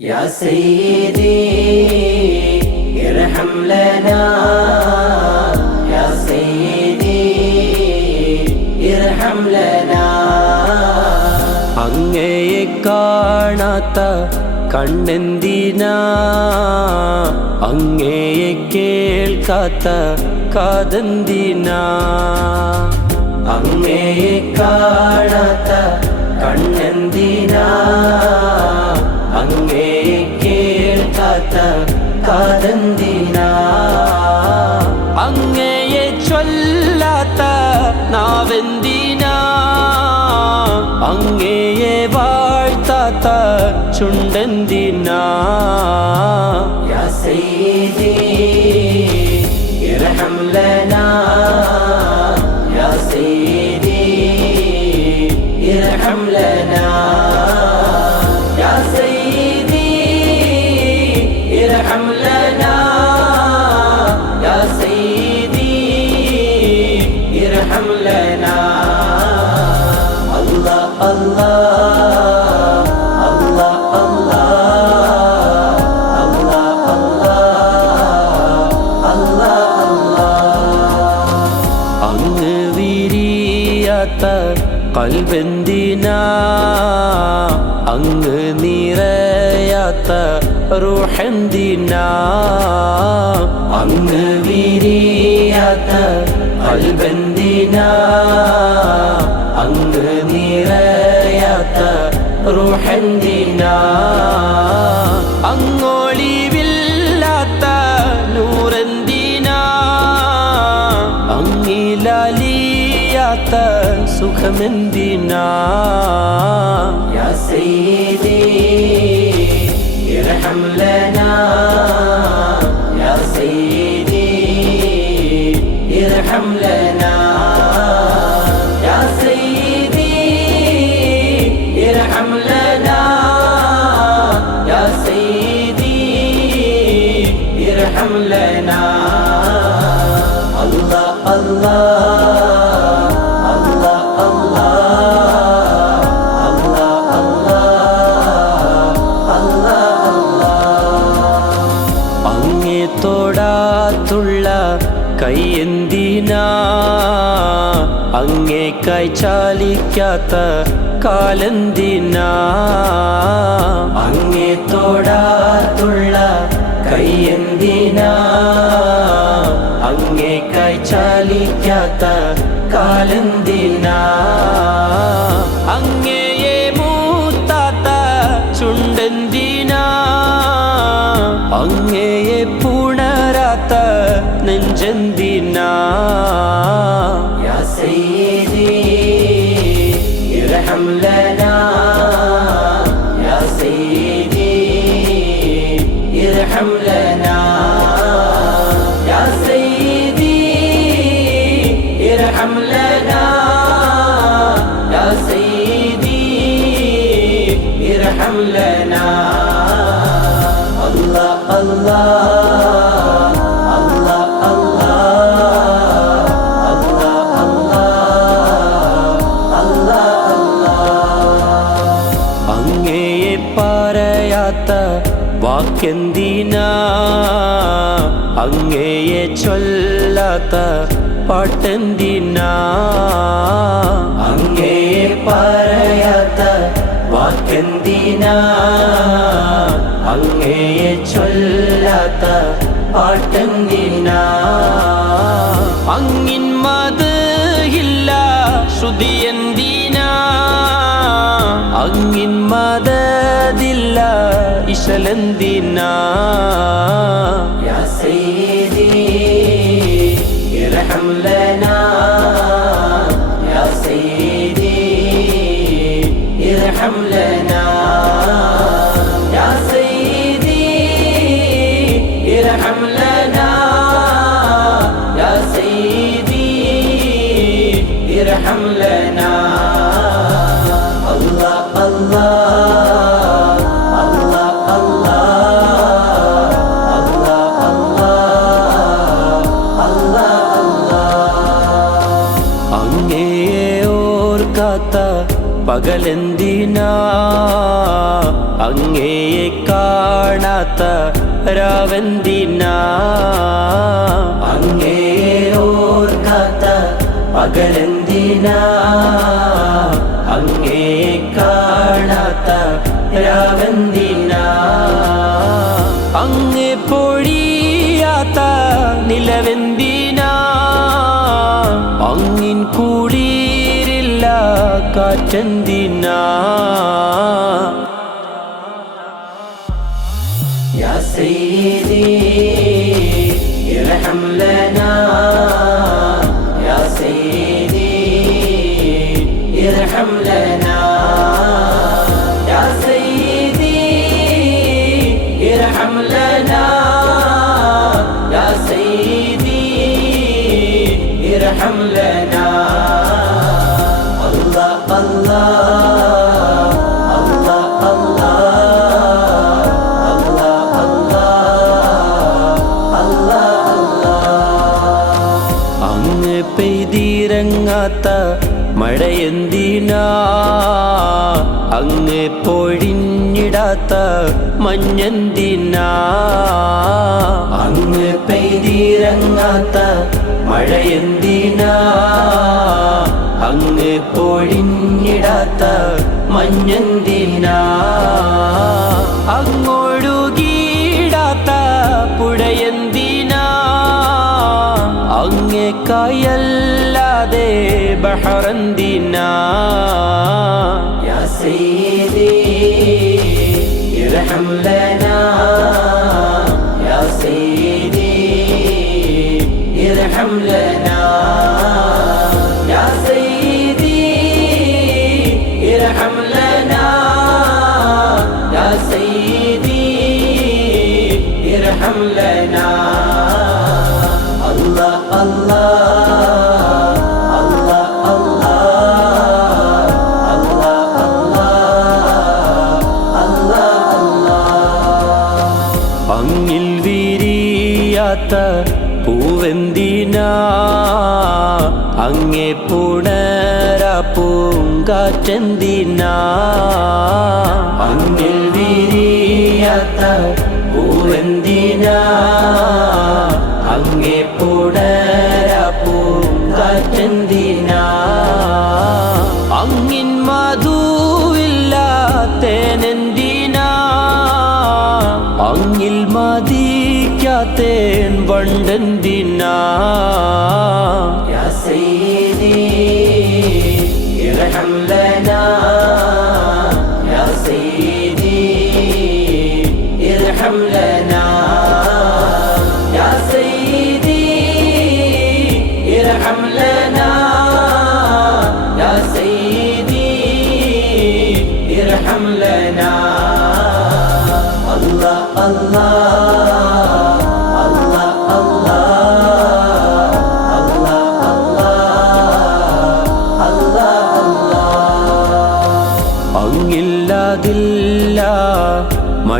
يا سيدي ارحم لنا يا سيدي ارحم لنا അങ്ങയെ കാണാത്ത കണ്ണെന്തിന അങ്ങയെ കേൾക്കാത്ത കാതെന്തിന അങ്ങയെ കാണാത്ത കണ്ണെന്തിനാ കാതെന്തിനാ അങ്ങയെ ചൊല്ലാത്ത നാവെന്തിന അങ്ങയെ വാഴ്ത്താത്ത ചുണ്ടെന്തിനാ വിരിയാത്ത കൽവെന്തിന അങ്ങ് നിറയാത്ത റൂഹെന്തിന അങ്ങ് വിരിയാത്ത കൽബന്തിന അങ്ങ് നിറയാത്ത റുഹന്തിന من دينا يا سيدي അങ്ങേ കൈ ചാലിക്കാത്ത കാലന്തിന. അങ്ങേ തോടാത്തുള്ള കയ്യന്തിന. അങ്ങേ കൈ ചാലിക്കാത്ത കാലന്തിന. അങ്ങയെ من جنبنا. يا سيدي ارحم لنا. يا سيدي ارحم لنا. يا سيدي ارحم لنا. يا سيدي ارحم لنا. الله الله. വാക്കെന്തിന അങ്ങയെ ചൊല്ലാത്ത പാട്ടെന്തിനാ? അങ്ങയെ പറയാത്ത വാക്കെന്തിനാ? അങ്ങയെ ചൊല്ലാത്ത പാട്ടെന്തിനാ? അങ്ങിൻ മത് ഇല്ല ശ്രുതി എന്തിന wala, isa lang din na അങ്ങയെ ഓർക്കാത്ത പകലെന്തിനാ? അങ്ങയെ കാണാത്ത രാവെന്തിനാ? അങ്ങേ ഓർക്കാത്ത പകലെന്തിനാ? അങ്ങേ കാണാത്ത രാവെന്തിനാ? അങ്ങെ പൊഴിയാത്ത നിലവെന്തിനാ? காற்றந்தினா يا سيدي ارحم لنا يا سيدي ارحم لنا يا سيدي ارحم لنا يا سيدي ارحم لنا മഴയെന്തിനാ? അങ്ങ് പൊഴിഞ്ഞിടാത്ത മഞ്ഞെന്തിനാ? അങ്ങ് പെയ്തിറങ്ങാത്ത മഴയെന്തിനാ? അങ്ങ് പൊഴിഞ്ഞിടാത്ത മഞ്ഞെന്തിനാ? അങ്ങോടുകീടാത്ത പുഴയെന്തിനാ? അങ്ങേ دي بحر دينا. يا سيدي ارحم لنا. يا سيدي ارحم لنا. يا سيدي يرحم لنا. يا سيدي ارحم لنا. പുണര പൂങ്കാറ്റെന്തിനാ Let.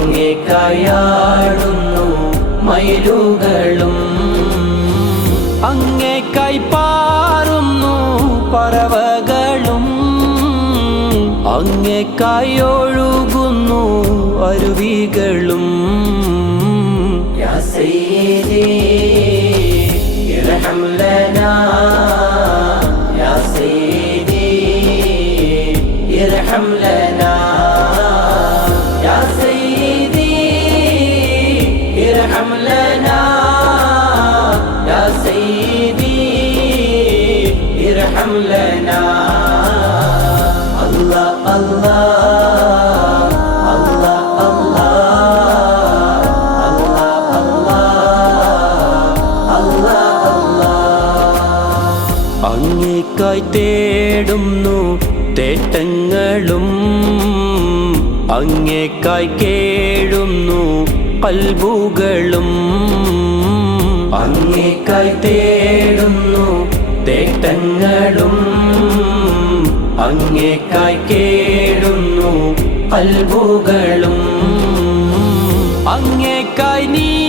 അങ്ങേ കയാടുന്നു മയിലുകളും. അങ്ങേ കൈപ്പാറുന്നു പറവകളും. അങ്ങേ കൈയൊഴുകുന്നു അരുവികളും. يا سيدي ارحم لنا അങ്ങേക്കായി തേടുന്നു തേട്ടങ്ങളും. അങ്ങേക്കായി കേഴുന്നു കൽബുകളും. അങ്ങേക്കായി തേടുന്നു തേട്ടങ്ങളും. അങ്ങേക്കായി കേടുന്നു കൽബുകളും. അങ്ങേക്കായി നീറുന്നു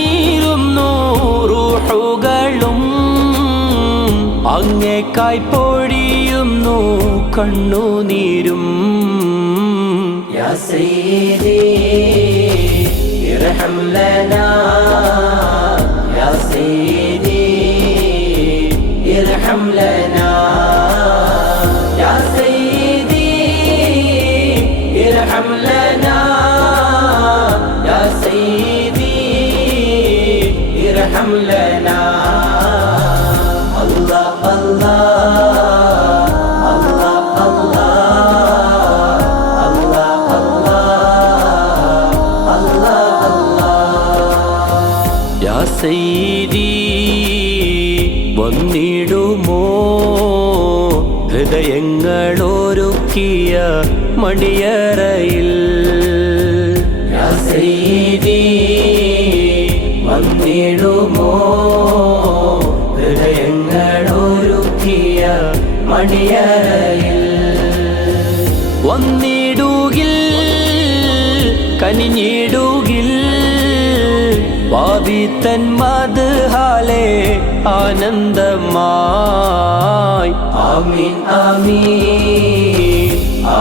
അങ്ങേക്കായി പൊഴിയുന്നു കണ്ണുനീരും يا سيدي ارحم لنا മണിയറയിൽ. വന്നിടുമോ? ഹൃദയങ്ങളൊരുക്കിയ മണിയറയിൽ. വന്നിടുകിൽ കനിഞ്ഞിടുകിൽ. പാപിത്തൻ മദ്ഹാലെ ആനന്ദമായി. ആമീൻ ആമീൻ.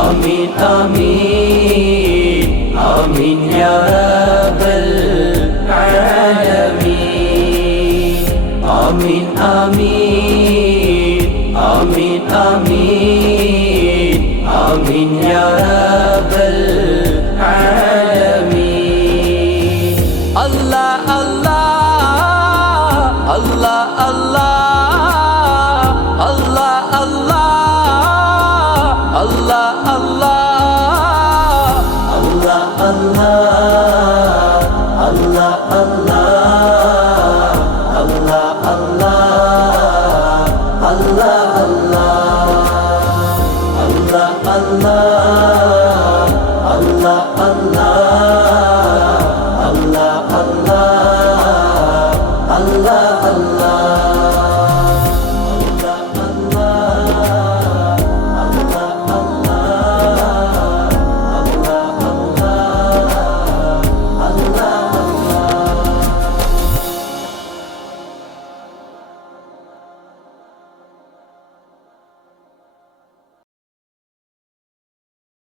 آمين آمين. آمين يا رب العالمين. آمين آمين. آمين آمين. آمين يا رب العالمين. الله الله. الله الله.